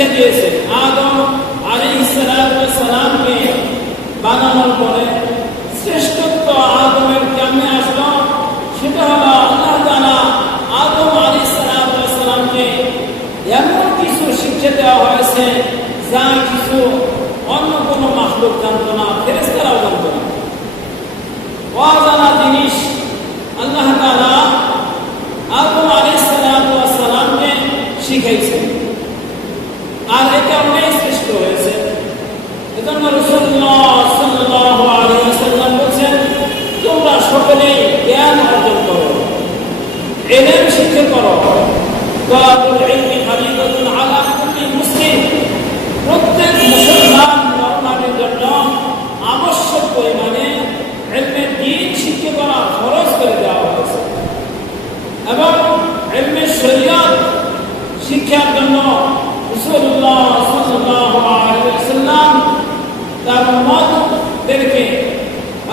শিক্ষা দিয়েছে। আদম আলাইহিস সালামকে বানানোর পরে শ্রেষ্ঠত্ব আদমের কেমনে আসলো, সেটা হলো আল্লাহ তাআলা আদম আলাইহিস সালামকে এমন কিছু শিক্ষা দেওয়া হয়েছে যা কিছু অন্য কোনো মাখলুক জানতো না, ফেরেশতারাও জানতো না। অজানা জিনিস আল্লাহ তাআলা আদম আলাইহিস সালামকে শিখাইছেন, আর এটা অনেক শ্রেষ্ঠ হয়েছে। এজন্য রাসূলুল্লাহ সাল্লাল্লাহু আলাইহি ওয়াসাল্লাম বলেন, তোমরা সকলেই জ্ঞান অর্জন করো, ইলম শিক্ষা করো। তালাবুল ইলমি ফারিদাতুন আলা কুল্লি মুসলিম, প্রত্যেক মুসলমান নর-নারীর জন্য আবশ্যক পরিমাণে ইলমে দ্বীন শিক্ষা করা ফরজ করে দেওয়া হয়েছে। এবং ইলমে শরীয়ত শিক্ষার জন্য রাসূলুল্লাহ সাল্লাল্লাহু আলাইহি ওয়াসাল্লাম তার উম্মতদেরকে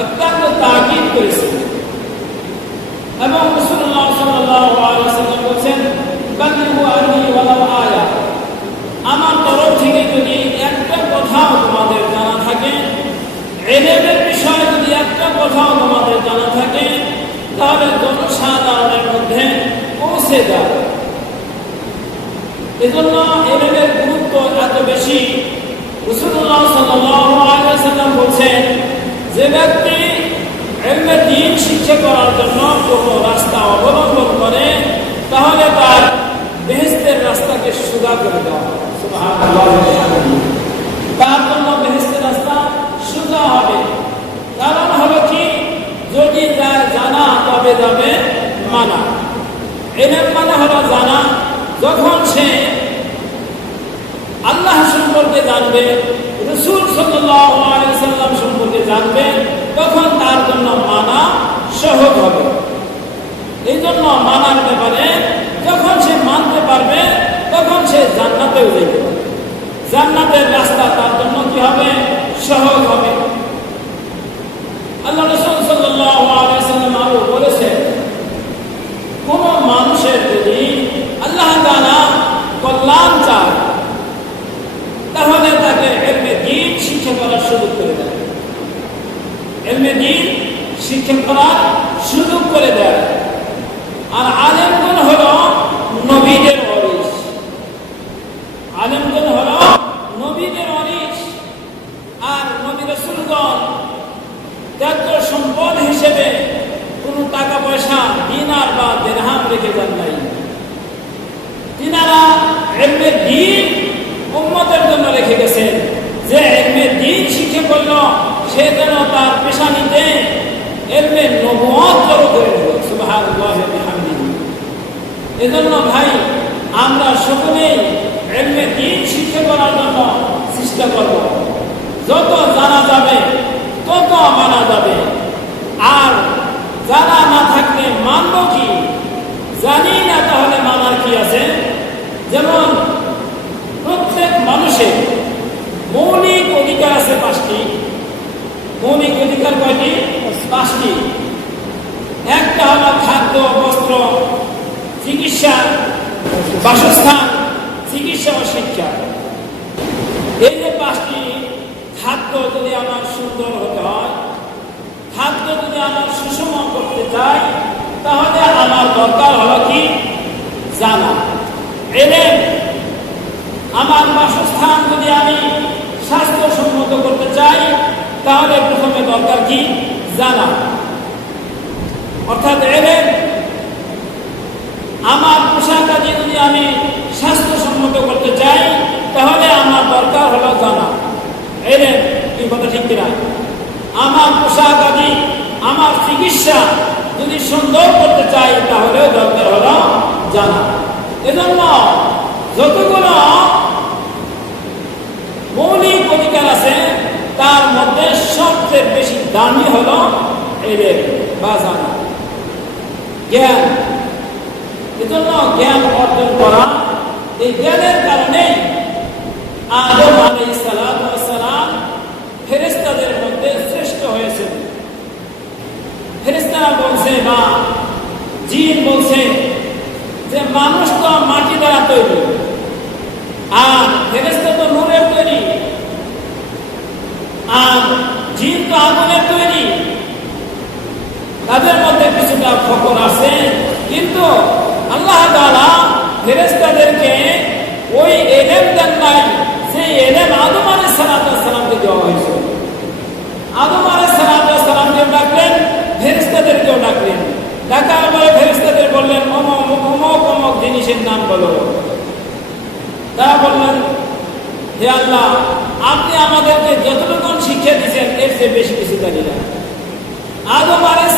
অত্যন্ত তাকিদ করেছেন। এবং রাসূলুল্লাহ সাল্লাল্লাহু আলাইহি ওয়াসাল্লাম বলেছেন, বাল্লিগু আন্নী ওয়ালাউ আয়া, আমার তরফ থেকে যদি একটা কথাও তোমাদের জানা থাকে, ইলমের বিষয়ে যদি একটা কথাও তোমাদের জানা থাকে, তাহলে জনসাধারণের মধ্যে পৌঁছে দাও। এজন্য ইলমের গুরুত্ব এত বেশি। রাসূলুল্লাহ সাল্লাল্লাহু আলাইহি ওয়াসাল্লাম বলেন, যে ব্যক্তি ইলমে দ্বীন শিক্ষা করার জন্য কোনো রাস্তা অবলম্বন করে, তাহলে তার বেহেশতের রাস্তাকে সোজা করে দেওয়া হবে। সুবহানাল্লাহ, তার জন্য বেহেশতের রাস্তা সোজা হবে। কারণ হলো কি, যদি যার জানা তবে যাবে মানা। ইলম মানে হলো জানা। যখন সে আল্লাহ সম্পর্কে জানবে, রাসূল সাল্লাল্লাহু আলাইহি ওয়াসাল্লাম সম্পর্কে জানবে, তখন তার জন্য মানা সহজ হবে। এই জন্য মানার ব্যাপারে যখন সে মানতে পারবে, তখন সে জান্নাতেও যেতে পারবে। জান্নাতের রাস্তা তার জন্য কি হবে? সহজ হবে। আল্লাহ রাসূল সাল্লাল্লাহু আলাইহি ওয়াসাল্লাম আরো বলেছেন, কোন মানুষের যদি আল্লাহ তাআলা কল্যাণ চায়, তাহলে তাকে ইলমে দ্বীন শিক্ষা করার সুযোগ করে দেয়। ইলমে দ্বীন শিক্ষা করার সুযোগ করে দেয়। আর আলেমগণ হলো নবীদের ওয়ারিস। আলেমগণ হলো নবীদের ওয়ারিস। আর নবী রাসূলগণ ত্যাজ্য সম্পদ হিসেবে কোনো টাকা পয়সা, দিনার বা দিরহাম রেখে যান নাই। তিনারা ইলমে দ্বীন উম্মতের জন্য রেখে গেছেন, যে ইলমে দ্বীন শিক্ষা করল সে যেন তার পেশানিতে ইলমে নবুয়ত জড়ো করে নেবে। সুবহানাল্লাহ ওয়া বিহামদিহি। এজন্য ভাই, আমরা সকলেই ইলমে দ্বীন শিক্ষা করার জন্য চেষ্টা করব। যত জানা যাবে তত মানা যাবে। আর জানা না থাকলে মানব কি? জানি না, তাহলে মানার কি আছে? যেমন প্রত্যেক মানুষের মৌলিক অধিকার আছে 5টি। মৌলিক অধিকার কয়টি? 5টি। একটা হলো খাদ্য, বস্ত্র, চিকিৎসা, বাসস্থান, চিকিৎসা ও শিক্ষা। এই যে 5টি, খাদ্য যদি আমার সুন্দর হতে হয়, খাদ্য যদি আমার সুষম করতে চাই, তাহলে আমার দরকার হলো কি? জানা, ইলম। আমার বাসস্থান যদি আমি স্বাস্থ্যসম্মত করতে চাই, তাহলে প্রথমে দরকার কি? জানা, অর্থাৎ ইলম। আমার পোশাক আদি যদি আমি স্বাস্থ্যসম্মত করতে চাই, তাহলে আমার দরকার হলো জানা, ইলম। এই কথা ঠিক কিনা? আমার পোশাক আদি, আমার চিকিৎসা যদি সুন্দর করতে চাই, তাহলেও দরকার হলো জানা। এজন্য যতগুলো মৌলিক অধিকার আছে, তার মধ্যে সবচেয়ে বেশি দামি হলো ইলম বা জানা, জ্ঞান। এজন্য জ্ঞান অর্জন করা, এই জ্ঞানের কারণে আদম আলাইহিস সালাম ফেরেশতাদের মধ্যে শ্রেষ্ঠ হয়েছেন। ফেরেশতারা বলছে বা জিন বলছে যে মানুষ তো মাটি দ্বারা তৈরি, আর ফেরেশতা তো নূরের তৈরি, আর জিন তো আগুনের তৈরি। তাদের মধ্যে কিছুটা ফকর আছে, কিন্তু আল্লাহ তাআলা ফেরেশতাদেরকে ওই ইলম দেন নাই যে ইলম আদম আলাইহিস সালামকে দেওয়া হয়েছে। আদম আলাইহিস সালামকে ডাকলেন, ফেরেশতাদেরকেও ডাকলেন। ডাকার পরে ফেরেশতাদের বললেন অমুক অমুক জিনিসের নাম বলো। তারা বললেন, হে আল্লাহ, আপনি আমাদেরকে যতটুকু শিক্ষা দিয়েছেন এর চেয়ে বেশি কিছু জানি না। আদম আলাইহিস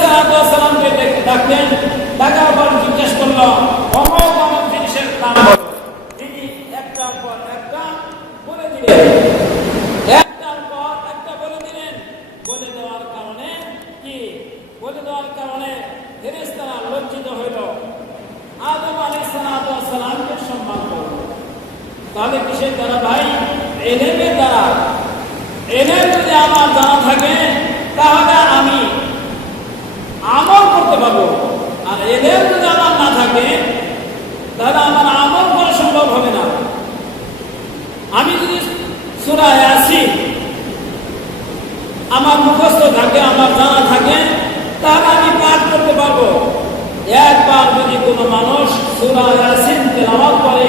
সালামকে ডাকলেন, ডাকার পর জিজ্ঞেস করলো অমুক অমুক জিনিসের নাম বলো। তিনি একটার পর একটা বলে দিলেন, একটার পর একটা বলে দিলেন। বলে দেওয়ার কারণে কি? বলে দেওয়ার কারণে ফেরেশতারা লজ্জিত হইল, আদম আলাইহিস সালামকে সম্মান করল। তাহলে কিসের দ্বারা ভাই? ইলমের দ্বারা। ইলম যদি আমার জানা থাকে তাহলে আমি আমল করতে পারবো, আর ইলম যদি আমার না থাকে তাহলে আমার আমল করা সম্ভব হবে না। আমি যদি সূরা ইয়াসিন আমার মুখস্থ থাকে, আমার জানা থাকে, তাহলে আমি পাঠ করতে পারবো। একবার যদি কোনো মানুষ সূরা ইয়াসিন তেলাওয়াত করে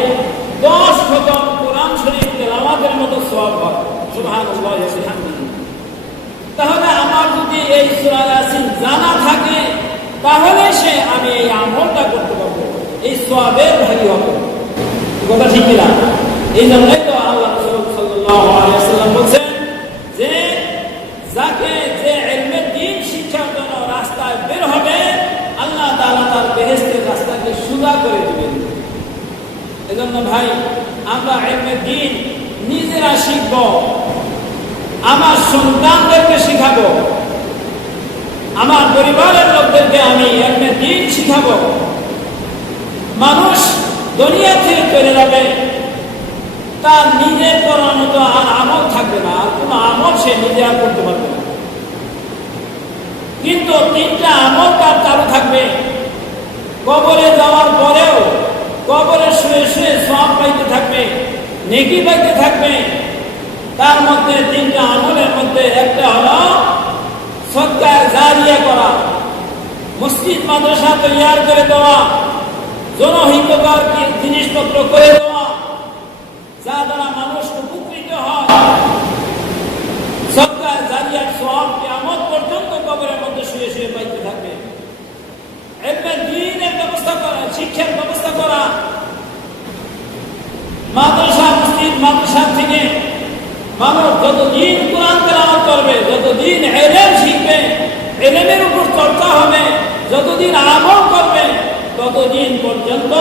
10 খতম কোরআন শরীফ তেলাওয়াতের মতো সওয়াব হয়। সুবহানাল্লাহ ওয়া বিহামদিহি। তাহলে আমার যদি এই সূরা ইয়াসিন জানা থাকে তাহলে আমি এই আমলটা করতে পারবো, এই সওয়াবের ভাগী হবে। কথা ঠিক কিনা? এই জন্যই তো আল্লাহ রাসূল সাল্লাল্লাহু আলাইহি ওয়াসাল্লাম বলেছেন যে যাকে যে ইলমে দ্বীন শিক্ষার জন্য রাস্তায় বের হবে আল্লাহ তাআলা তার বেহেশতের রাস্তাকে সুদা করে দিবেন। এজন্য ভাই আমরা ইলমে দ্বীন নিজেরা শিখব, আমার সন্তানদেরকে শিখাবো, আমার পরিবারের লোকদেরকে আমি ইলমে দ্বীন শিখাবো। মানুষ দুনিয়া থেকে চলে যাবে, তার নিজের করার মতো আর আমল থাকবে না, আর কোনো আমল সে নিজে আর করতে পারবে না। কিন্তু 3টা আমল তার চালু থাকবে। কবরে যাওয়ার পরেও কবরে শুয়ে শুয়ে সওয়াব পাইতে থাকবে, নেকি পাইতে থাকবে। তার মধ্যে 3টা আমলের মধ্যে একটা হলো সদকা জারিয়া করা, মসজিদ মাদ্রাসা তৈয়ার করে দেওয়া, জনহিতকর জিনিসপত্র করে দেওয়া, যা দ্বারা মানুষ উপকৃত হয়। সদকা জারিয়ার সওয়াব কিয়ামত পর্যন্ত কবরের মধ্যে শুয়ে শুয়ে পাইতে থাকবে। ইলমে দ্বীনের ব্যবস্থা করা, শিক্ষার ব্যবস্থা করা, মাদ্রাসা মসজিদ মাদ্রাসা থেকে মানুষ যতদিন কোরআন তেলাওয়াত করবে, যতদিন ইলম শিখবে, ইলমের উপর চর্চা হবে, যতদিন আমল করবে, ততদিন পর্যন্ত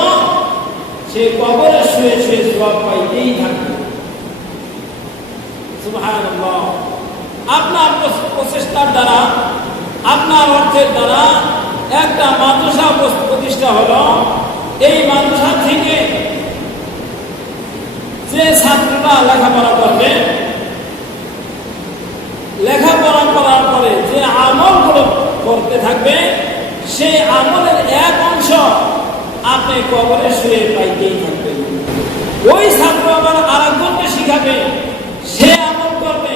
সে কবরে শুয়ে শুয়ে সওয়াব পাইতেই থাকবে। সুবহানাল্লাহ। আপনার প্রচেষ্টার দ্বারা, আপনার অর্থের দ্বারা একটা মাদ্রাসা প্রতিষ্ঠা হলো। এই মাদ্রাসা থেকে যে ছাত্ররা লেখাপড়া করবে, লেখাপড়া করার পরে যে আমলগুলো করতে থাকবে, সেই আমলের এক অংশ আপনি কবরে শুয়ে পাইতেই থাকবেন। ওই ছাত্র আবার আরেকজনকে শিখাবে, সে আমল করবে,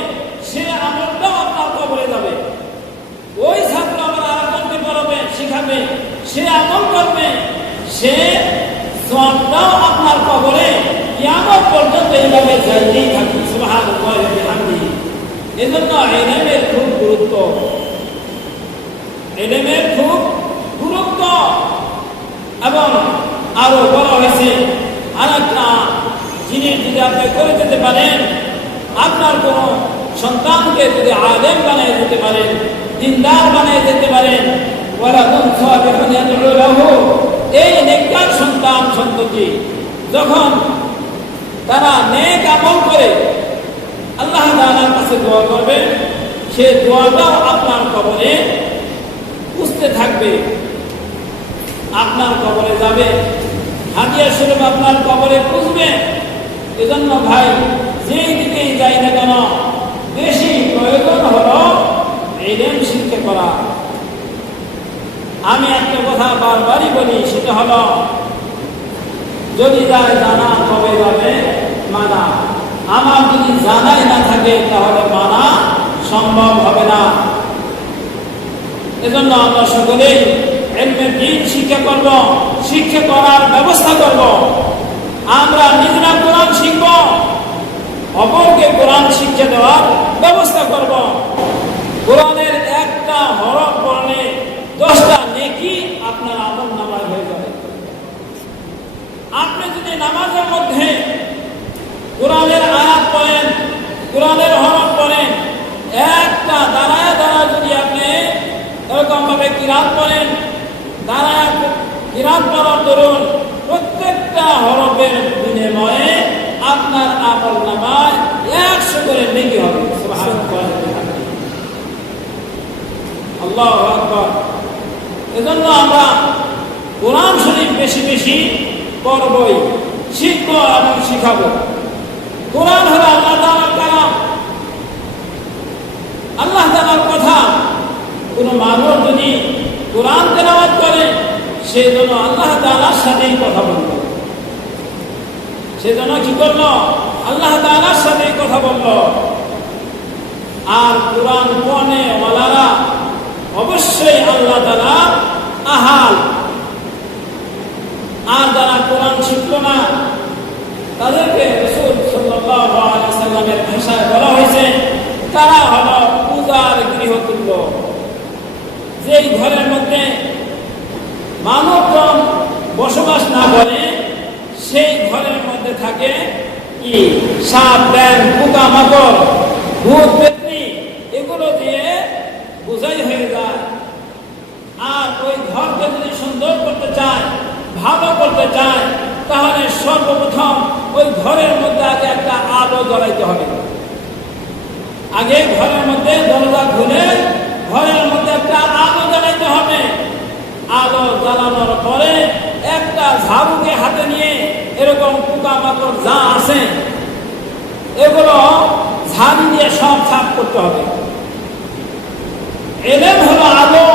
সে আমলটাও আপনার কবরে যাবে। ওই ছাত্র আবার আরেকজনকে পড়াবে, শিখাবে, সে আমল করবে, সে সওয়াবটাও আপনার কবরে কিয়ামত পর্যন্ত এইভাবে যাইতেই থাকবে। সুবহানাল্লাহ ওয়া বিহামদিহি। এজন্য ইলমের খুব গুরুত্ব, ইলমের খুব গুরুত্ব। এবং আরো বলা হয়েছে আরেকটা জিনিস যদি আপনি করে যেতে পারেন, আপনার কোন সন্তানকে যদি আলেম বানিয়ে দিতে পারেন, দিনদার বানিয়ে দিতে পারেন, ওয়ালাদুন সালিহুন ইয়াদউ লাহু, এই নেককার সন্তান সন্ততি যখন তারা নেক আমল করে আল্লাহ তাআলার কাছে দোয়া করবে, সে দোয়াটাও আপনার কবরে পুষতে থাকবে, আপনার কবরে যাবে, হাদিয়া স্বরূপ আপনার কবরে পুষবে। এজন্য ভাই যেই দিকেই যাই না কেন বেশি প্রয়োজন হলো ইলম শিক্ষা করা। আমি একটা কথা বারবারই বলি, সেটা হলো যদি যায় জানা কবে যাবে মানা। আমার যদি জানাই না থাকে তাহলে মানা সম্ভব হবে না। এজন্য আমরা সকলেই ইলমে দ্বীন শিক্ষা করব, শিক্ষা করার ব্যবস্থা করব। আমরা নিজেরা কোরআন শিখব, অপরকে কোরআন শিক্ষা দেওয়ার ব্যবস্থা করব। কোরআনের একটা হরফ পড়লে 10টা নেকি আপনার আমল নামায় হয়ে যাবে। আপনি যদি নামাজের মধ্যে কোরআনের আয়াত পড়েন, কোরআনের হরফ পড়েন, একটা দাঁড়ায় দাঁড়ায় যদি আপনি এরকম ভাবে কিরাত পড়েন, দাঁড়ায় কিরাত পড়ার দরুন প্রত্যেকটা হরফের বিনিময়ে আপনার আমল নামায় 100 করে নেকি হবে। আল্লাহু আকবার। এজন্য আমরা কোরআন শরীফ বেশি বেশি পড়বই, শিখব এবং শিখাবো। কোরআন হলো আল্লাহ তাআলার কালাম, আল্লাহ তাআলার কথা। কোন মানুষ যদি কোরআন তেলাওয়াত করে সে যেন আল্লাহ তাআলার সাথেই কথা বলল, সে যেন কি করলো? আল্লাহ তাআলার সাথেই কথা বলল। আর কোরআন পড়ে ওয়ালারা অবশ্যই আল্লাহ তাআলা আহাল। আর যারা কোরআন শিখলো না তাদেরকে রাসূল সাল্লাল্লাহু আলাইহি ওয়াসাল্লামের ভাষায় বলা হয়েছে তারা হলো পূজার গৃহতুল্য। যেই ঘরের মধ্যে মানবগণ বসবাস না করে সেই ঘরের মধ্যে থাকে কি সাপ, ব্যাঙ, পোকা মাকড়, ভূত পেত্নী, এগুলো দিয়ে বোঝাই হয়ে যায়। আর ওই ঘরকে যদি সুন্দর করতে চায়, ভালো করতে চায়, তাহলে সর্বপ্রথম ওই ঘরের মধ্যে আগে একটা আলো জ্বালাইতে হবে। আগে ঘরের মধ্যে দরজা খুলে ঘরের মধ্যে একটা আলো জ্বালাইতে হবে। আলো জ্বালানোর পরে একটা ঝাড়ুকে হাতে নিয়ে এরকম পোকা মাকড় যা আছে এগুলো ঝাড়ু দিয়ে সব সাফ করতে হবে। ইলম হলো আলো।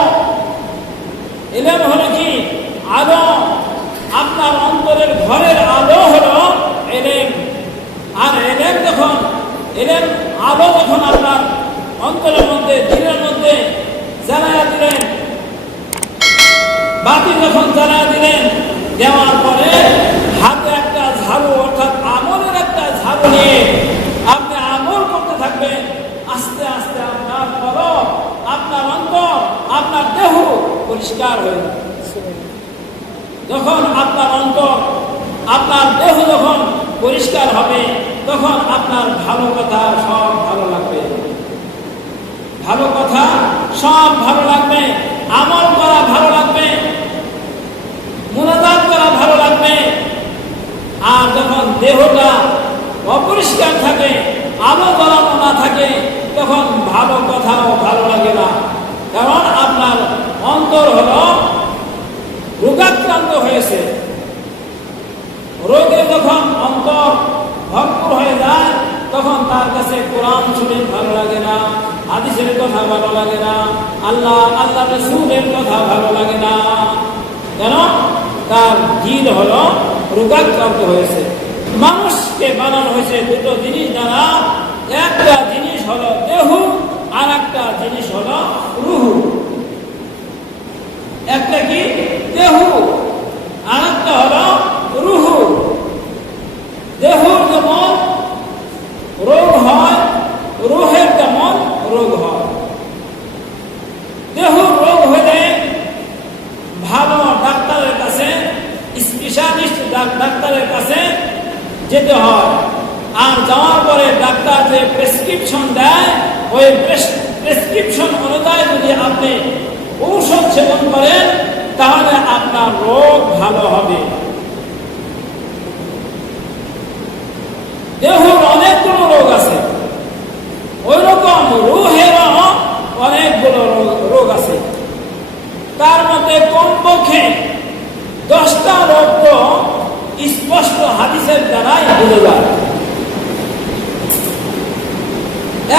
ইলম হলো কি? আলো। আপনার অন্তরের ঘরের আলো হলো ইলম। আর ইলম যখন আলো যখন আপনার অন্তরের মধ্যে, দিলের মধ্যে জ্বালায়া দিলেন, বাতি যখন জ্বালায়া দিলেন, দেওয়ার পরে হাতে একটা ঝাড়ু অর্থাৎ আমলের একটা ঝাড়ু নিয়ে আপনি আমল করতে থাকবেন। আস্তে আস্তে আপনার কলব, আপনার অন্তর, আপনার দেহ পরিষ্কার হয়ে যাবে। যখন আপনার অন্তর, আপনার দেহ যখন পরিষ্কার হবে তখন আপনার ভালো কথা সব ভালো লাগবে, ভালো কথা সব ভালো লাগবে, আমল করা ভালো লাগবে, মুনাজাত করা ভালো লাগবে। আর যখন দেহটা অপরিষ্কার থাকে, আলো জ্বালানো না থাকে, তখন ভালো কথাও ভালো লাগে না। কারণ আপনার অন্তর হলো রোগাক্রান্ত হয়েছে। রোগে যখন অন্তর ভরপুর হয়ে যায় তখন তার কাছে কোরআন শরীফ ভালো লাগে না, হাদিসের কথা ভালো লাগে না, আল্লাহ রাসূলের কথা ভালো লাগে না। কেন? তার দিল হলো রোগাক্রান্ত হয়েছে। মানুষকে বানানো হয়েছে দুটো জিনিস দ্বারা। একটা জিনিস হলো দেহ, আর একটা জিনিস হলো রুহু। একটা কি? দেহ, আর একটা হলো রুহু। দেহর যেমন রোগ হয়, রুহের তেমন রোগ হয়। দেহ রোগ হলে ভালো ডাক্তারের কাছে, স্পেশালিস্ট ডাক্তারের কাছে যেতে হয়। আর যাওয়ার পরে ডাক্তার যে প্রেসক্রিপশন দেয়, ওই প্রেসক্রিপশন অনুযায়ী যদি আপনি ঔষধ সেবন করেন তাহলে আপনার রোগ ভালো হবে। দেহের অনেকগুলো রোগ আছে, ওই রকম রুহেরও অনেকগুলো রোগ আছে। তার মধ্যে কমপক্ষে 10টা রোগ তো স্পষ্ট হাদিসের দ্বারাই বোঝা যায়।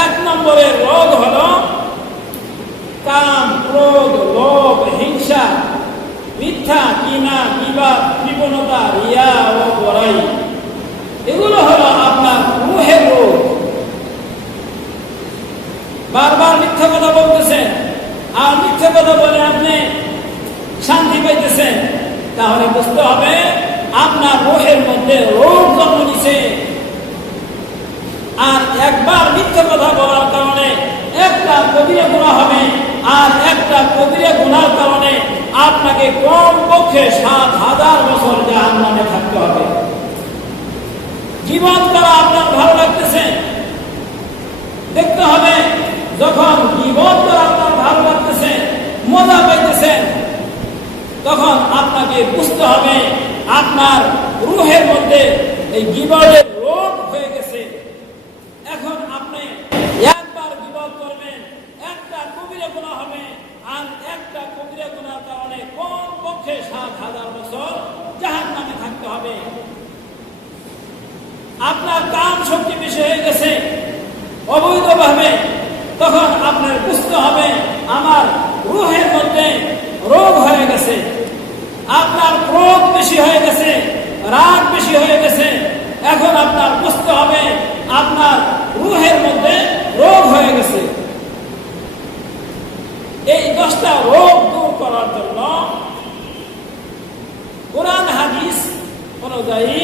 1 নম্বরের রোগ হলো কাম, ক্রোধ, লোভ, হিংসা, মিথ্যা, কিনা, বিবাদ, কথা বলে আপনি শান্তি পাইতেছেন, তাহলে বুঝতে হবে আপনার রোহের মধ্যে রোগ জন্ম নিছে। আর একবার মিথ্যা কথা বলার কারণে একটা কবিরা গুনাহ হবে, আর একটা কবিরা গুনার কারণে আপনাকে কমপক্ষে ৭,০০০ বছর জাহান্নামে থাকতে হবে। জীবন করা আপনার ভালো লাগতেছে, দেখতে হবে যখন জীবন করা আপনার ভালো লাগতেছে, মজা পাইতেছেন, তখন আপনাকে বুঝতে হবে আপনার রূহের মধ্যে এই গীবতের রোগ হয়ে গেছে। এখন আপনি একবার গীবত করবেন, একটা কবিরা গুনাহ হবে, আর একটা কবিরা গুনার কারণে কমপক্ষে ৭,০০০ বছর জাহান্নামে থাকতে হবে। আপনার কাম শক্তি বেশি হয়ে গেছে অবৈধভাবে, তখন আপনার বুঝতে হবে আমার রূহের মধ্যে রোগ হয়ে গেছে। আপনার ক্রোধ বেশি হয়ে গেছে, রাগ বেশি হয়ে গেছে, এখন আপনার বুঝতে হবে আপনার রূহের মধ্যে রোগ হয়ে গেছে। এই 10টা রোগ দূর করার জন্য কোরআন হাদিস অনুযায়ী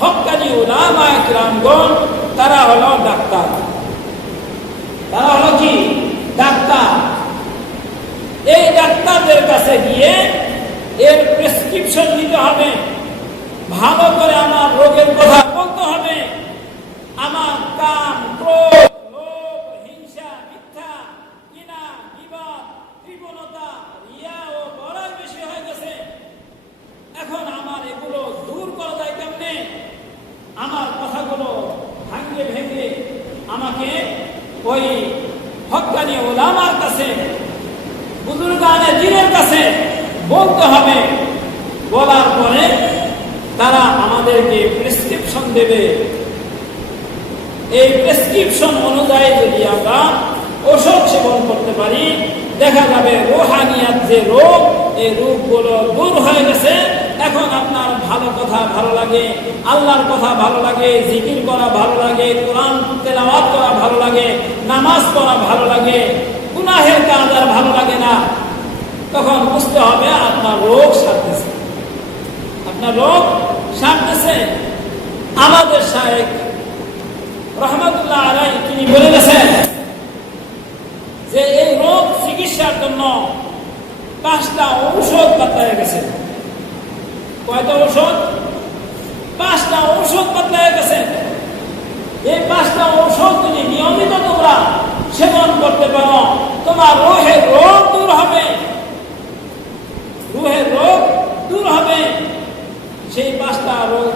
হক্কানি উলামায়ে কিরামগণ তারা হলো ডাক্তার। তারা হলো কি? ডাক্তার। এই ডাক্তারদের কাছে গিয়ে এর প্রেসক্রিপশন নিতে হবে, ভালো করে আমার রোগের কথা বলতে হবে। আমার কাম, ক্রোধ, লোভ, হিংসা, মিথ্যা, কিনা, বিবাদ, কৃপণতা, রিয়া ও বড়াই বেশি হয়ে গেছে। এখন আমার এগুলো দূর করা যায় কেমনে? আমার কথাগুলো ভাঙ্গে ভেঙে আমাকে ওই হক্কানি উলামার কাছে, বুজুর্গানে দ্বীনের কাছে বলতে হবে। বলার পরে তারা আমাদেরকে প্রেসক্রিপশন দেবে। এই প্রেসক্রিপশন অনুযায়ী যদি আমরা ওষুধ সেবন করতে পারি, দেখা যাবে রুহানিয়াত যে রোগ, এই রোগগুলো দূর হয়ে গেছে। এখন আপনার ভালো কথা ভালো লাগে, আল্লাহর কথা ভালো লাগে, জিকির করা ভালো লাগে, কোরআন তেলাওয়াত করা ভালো লাগে, নামাজ পড়া ভালো লাগে, গুনাহের কাজ আর ভালো লাগে না। তখন বুঝতে হবে আপনার রোগ সারতেছে, আপনার রোগ সারতেছে। আমাদের শায়েখ রহমাতুল্লাহ আলাইহি তিনি বলে গেছেন যে এই রোগ চিকিৎসার জন্য 5টা ঔষধ বাতলায় গেছে। কয়টা ঔষধ? 5টা ঔষধ বাতলায় গেছে। এই 5টা ঔষধ যদি নিয়মিত তোমরা সেবন করতে পারো, তোমার রোহের রোগ দূর হবে, রোহের রোগ দূর হবে। সেই 5টা রোগ,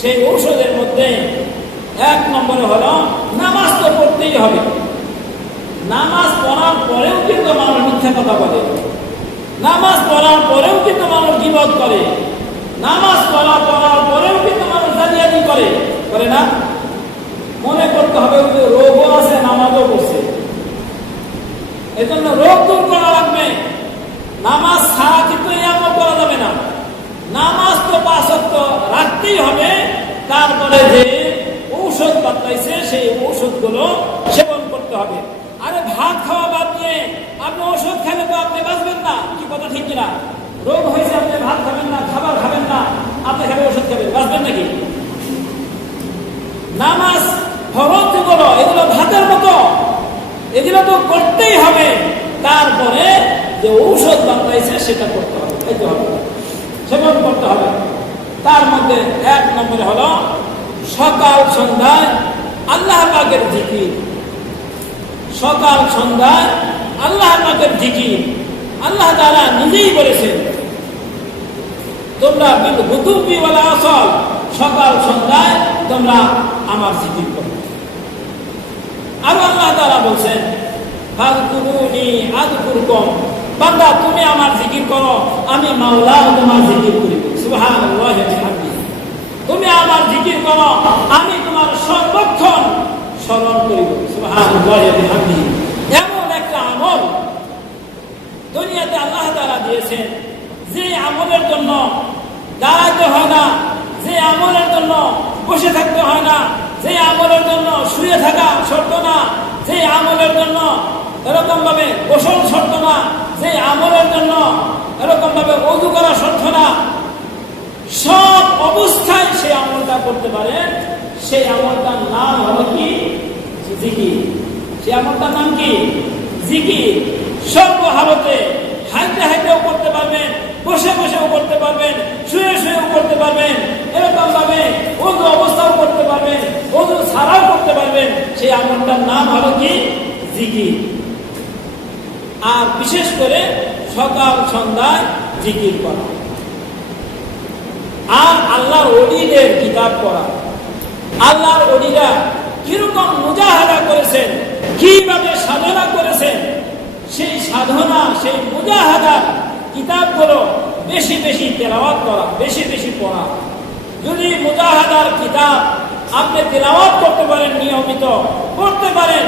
সেই ঔষধের মধ্যে 1 নম্বরে হলো নামাজ তো পড়তেই হবে। নামাজ পড়ার পরেও কিন্তু মানুষ মিথ্যা কথা বলে, নামাজ পড়ার পরেও কিন্তু মানুষ গীবত করে, নামাজ পড়ার পরেও কিন্তু মানুষ জালিয়াতি করে না। মনে করতে হবে যে রোগও আছে, নামাজও পড়ছে। এই জন্য রোগ দূর করা লাগবে। নামাজ ছাড়া কিন্তু এই আমল করা যাবে না। নামাজ তো 5 ওয়াক্ত রাখতেই হবে। তারপরে যে ঔষধ বাতলাইছে সেই ঔষধগুলো সেবন করতে হবে। আরে ভাত খাওয়া বাদ দিয়ে আপনি ওষুধ খেলে তো আপনি বাঁচবেন না। কি কথা ঠিক কিনা? রোগ হয়েছে, আপনি ভাত খাবেন না, খাবার খাবেন না, আপনি খাবে ওষুধ খাবেন, বাঁচবেন নাকি? নামাজ ফরজ যেগুলো, এগুলো ভাতের মতো, এগুলো তো করতেই হবে। তারপরে যে ঔষধ বাতলাইছে সেটা করতে হবে, খাইতে হবে, সেবন করতে হবে। তার মধ্যে 1 নম্বরে হলো সকাল সন্ধ্যায় আল্লাহ পাকের জিকির। সকাল সন্ধ্যায় আল্লাহ পাকের জিকির। আল্লাহ তাআলা নিজেই বলেছেন তোমরা গুতুবি ওয়াল আসল, সকাল সন্ধ্যায় তোমরা আমার জিকির করো। আর আল্লাহ তাআলা বলেন ফাযকুরুনি আযকুরকুম, বান্দা তুমি আমার জিকির করো, আমি মাওলা তোমার জিকির করিব। সুবহানাল্লাহি ওয়া বিহামদিহি। তুমি আমার জিকির করো, আমি তোমার সর্বক্ষণ স্মরণ করিব। সুবহানাল্লাহি ওয়া বিহামদিহি। এমন একটা আমল দুনিয়াতে আল্লাহ তাআলা দিয়েছেন, যে আমলের জন্য দাঁড়াতে হয় না, যে আমলের জন্য বসে থাকতে হয় না, যে আমলের জন্য শুয়ে থাকা শর্ত না, যে আমলের জন্য এরকম ভাবে গোসল শর্ত না, যে আমলের জন্য এরকম ভাবে ওযু করা শর্ত না, সব অবস্থায় সেই আমলটা করতে পারেন, সেই আমলটার নাম হলো কি? জিকির। সেই আমলটার নাম কি? জিকির। সর্ব হালতে হাইতে হাইতেও করতে পারবেন, বসে বসেও করতে পারবেন, শুয়ে শুয়েও করতে পারবেন, এরকম ভাবে ওযু অবস্থাও করতে পারবেন, ওযু ছাড়াও করতে পারবেন। সেই আমলটার নাম হলো কি? জিকির। আর বিশেষ করে সকাল সন্ধ্যায় জিকির করা, আর আল্লাহর ওলিদের কিতাব পড়া। আল্লাহর ওলিরা কিরকম মুজাহাদা করেছেন, কিভাবে সাধনা করেছেন, সেই সাধনা, সেই মুজাহাদা কিতাবগুলো বেশি বেশি তেলাওয়াত করা, বেশি বেশি পড়া। যদি মুজাহাদার কিতাব আপনি তেলাওয়াত করতে পারেন, নিয়মিত পড়তে পারেন,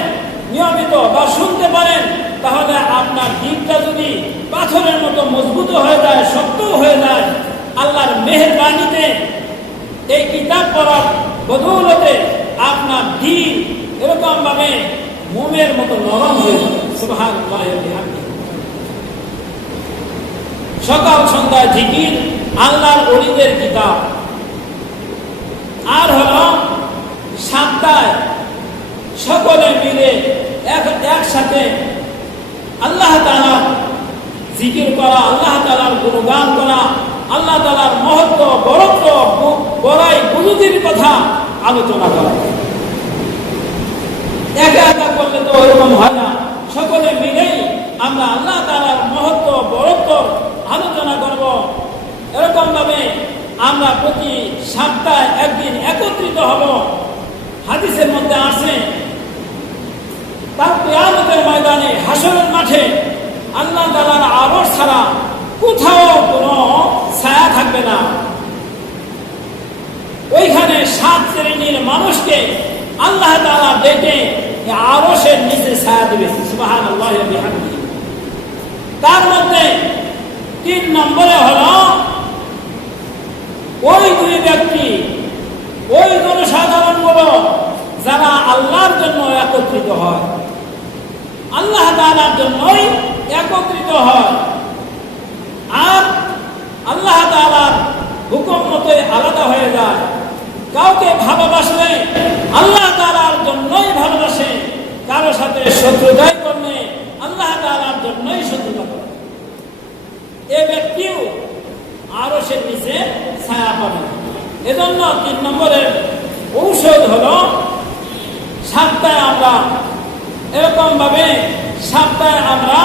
নিয়মিত বা শুনতে পারেন, তাহলে আপনার দিনটা যদি পাথরের মতো মজবুত হয়ে যায়, শক্ত হয়ে যায়, আল্লাহর মেহেরবানিতে এই কিতাব পড়ার বদৌলতে আপনার দিন এরকম ভাবে মোমের মতো নরম হয়ে যাবে। সুবহানাল্লাহ। সকাল সন্ধ্যায় জিকির, আল্লাহর ওলিদের কিতাব। আর হলো সপ্তাহে সকলে মিলে একসাথে আল্লাহ তাআলার জিকির করা, আল্লাহ তাআলার গুণগান করা, আল্লাহ তাআলার মহত্ব, বরত্ব, বড়াই বুজুর্গের কথা আলোচনা করা। একা একা করলে তো ওরকম হয় না, সকলে মিলেই আমরা আল্লাহ তাআলার মহত্ব, বরত্ব আলোচনা করব। এরকম ভাবে আমরা প্রতি সপ্তাহে একদিন একত্রিত হব। হাদিসের মধ্যে আছে, তার কিয়ামতের ময়দানে, হাসরের মাঠে আল্লাহ তাআলার আরশ ছাড়া কোথাও কোনো ছায়া থাকবে না। ওইখানে 7 শ্রেণীর মানুষকে আল্লাহ তাআলা ডেকে আরশের নিচে ছায়া দেবে। সুবহানাল্লাহ ওয়া বিহামদিহি। তার মধ্যে 3 নম্বরে হলো ওই 2 ব্যক্তি, ওই জনসাধারণ গুলো যারা আল্লাহর জন্য একত্রিত হয়, আল্লাহ তাআলার জন্যই একত্রিত হয়, আর আল্লাহ তাআলার হুকুম মতোই আলাদা হয়ে যায়। কাউকে ভালোবাসলে আল্লাহ তাআলার জন্যই ভালোবাসে, কারো সাথে শত্রুতাই করলে আল্লাহ তাআলার জন্যই শত্রুতা করে। এ ব্যক্তিও আরশের নিচে ছায়া পাবে। এজন্য 3 নম্বরের ঔষধ হলো সপ্তাহে আমরা এরকম ভাবে আমরা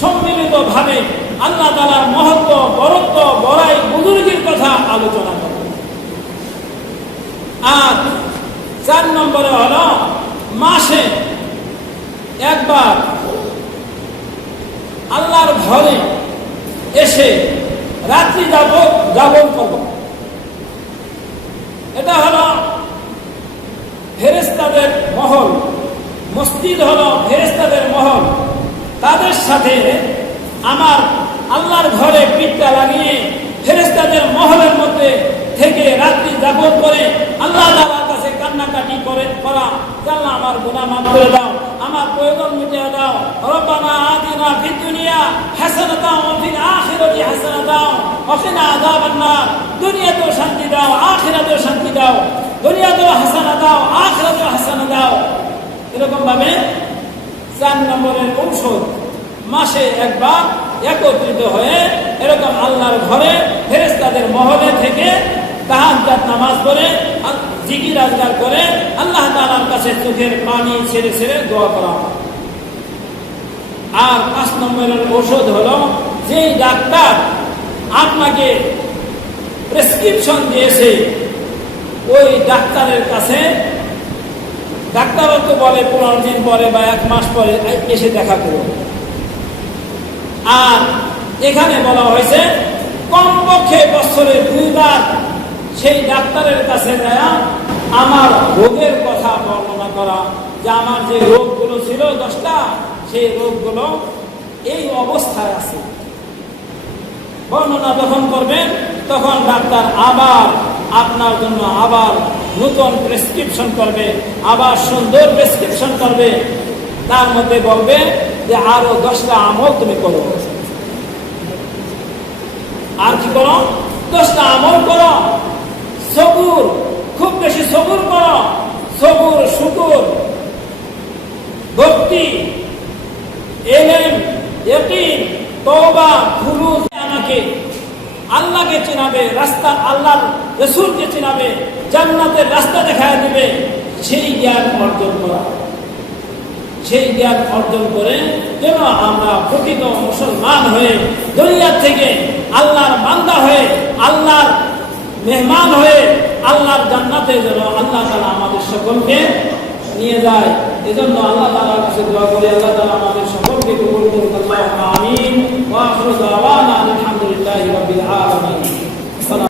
সম্মিলিত ভাবে আল্লাহ তাআলার মহত্ব, বরত্ব, বড়াই বুজুর্গের কথা আলোচনা করব। আর 4 নম্বরে হলো মাসে একবার আল্লাহর ঘরে এসে রাত্রি যাপন করব। এটা হলো ফেরেশতাদের মহল, মসজিদ হলো ফেরেশতাদের মহল। তাদের সাথে আমার আল্লাহর ঘরে পিঠটা লাগিয়ে ফেরেশতাদের মহলের মধ্যে থেকে রাত্রি যাপন করে আল্লাহ তাআলার কাছে কান্নাকাটি করা, আল্লাহ আমার গুনাহ মাফ করে দাও, আমার প্রয়োজন মিটিয়ে দাও। রব্বানা আতিনা ফিদ দুনিয়া হাসানাতাও ওয়া ফিল আখিরাতি হাসানাতাও ওয়া কিনা আযাবান নার। দুনিয়াতেও শান্তি দাও, আখিরাতেও শান্তি দাও। দুনিয়াতেও হাসানা দাও, আখিরাতেও হাসানা দাও। এরকম ভাবে 4 নম্বরের ঔষধ, মাসে একবার একত্রিত হয়ে এরকম আল্লাহর ঘরে ফেরেশতাদের মহলে থেকে তাহাজ্জুদ নামাজ পড়ে, জিকির আজকার করে আল্লাহ তাআলার কাছে চোখের পানি ছেড়ে ছেড়ে দোয়া করা। আর 5 নম্বরের ঔষধ হলো, যেই ডাক্তার আপনাকে প্রেসক্রিপশন দিয়েছে ওই ডাক্তারের কাছে, ডাক্তারও তো বলে 15 দিন পরে বা 1 মাস পরে এসে দেখা করুন। আর এখানে বলা হয়েছে কমপক্ষে বছরে 2 বার সেই ডাক্তারের কাছে যায় আমার রোগের কথা বর্ণনা করা, যে আমার যে রোগগুলো ছিল 10টা, সেই রোগগুলো এই অবস্থায় আছে। বর্ণনা যখন করবেন তখন ডাক্তার আবার আপনার জন্য আবার নতুন প্রেসক্রিপশন করবে, আবার সুন্দর প্রেসক্রিপশন করবে। তার মধ্যে বলবে যে আরো 10টা আমল তুমি করো। আর কি করো? 10টা আমল করো। সবুর, খুব বেশি সবুর করো। সবুর, শুকর, ভক্তি, ইলম, ইয়াকিন, তওবা, খুলুস, আমাকে আল্লাহকে চিনাবে, রাস্তা আল্লাহর রাসূলকে চিনাবে, জান্নাতের রাস্তা দেখায় দিবে, সেই জ্ঞান অর্জন করা। সেই জ্ঞান অর্জন করে যেন আমরা প্রকৃত মুসলমান হয়ে দুনিয়া থেকে আল্লাহর বান্দা হয়ে, আল্লাহর মেহমান হয়ে আল্লাহর জান্নাতে যেন আল্লাহ তাআলা আমাদের সকলকে নিয়ে যায়। এজন্য আল্লাহ তাআলার কাছে দোয়া করি, আল্লাহ তাআলা আমাদের সকলকে কবুল করুন। আল্লাহুম্মা আমিন। ওয়া আখিরু দাওয়ানা আলহামদুলিল্লাহি রাব্বিল আলামিন।